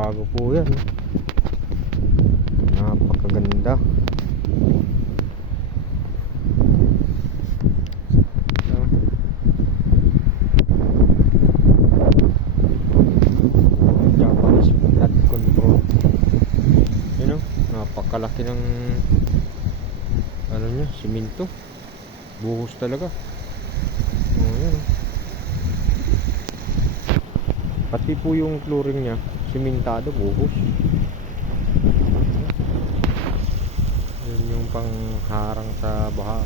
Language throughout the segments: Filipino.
bago po yan. Napakaganda. Japanese flood control. Yun o, napakalaki ng ano niya, simento. Buhos talaga. Yan o. Pati po yung flooring niya, simentado, buhos. Yun yung pangharang sa baha.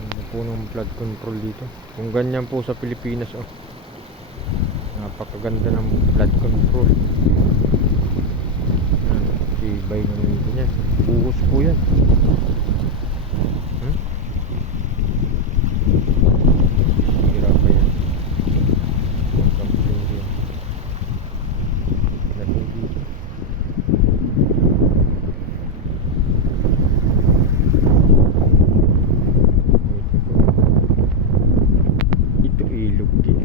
Ano po ng flood control dito. Kung ganyan po sa Pilipinas, oh, napakaganda ng flood control. Tibay naman ito niya. Buhos po yan. Sira pa yan. Kamplong yan. Lamig dito. Ito ilog din.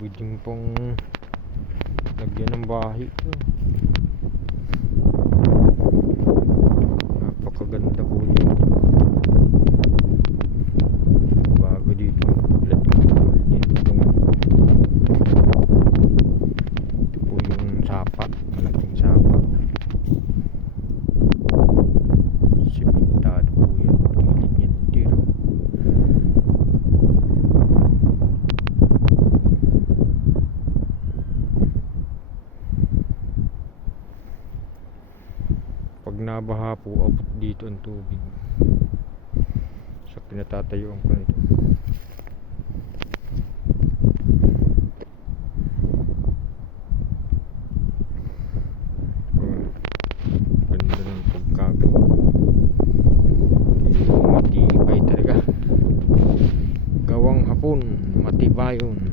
Pwedeng pong lagyan ng bahay ito. Napakaganda po dito. Bago dito, flood control din ito. Ito po yung sapa, malaking sapa. Simentado po yan, pilit niyan dito. Pag nabaha po, abot dito ang tubig sa pinatatayuan ko nito. Ganda ng pagkagawa. Matibay talaga. Gawang Hapon, matibayon.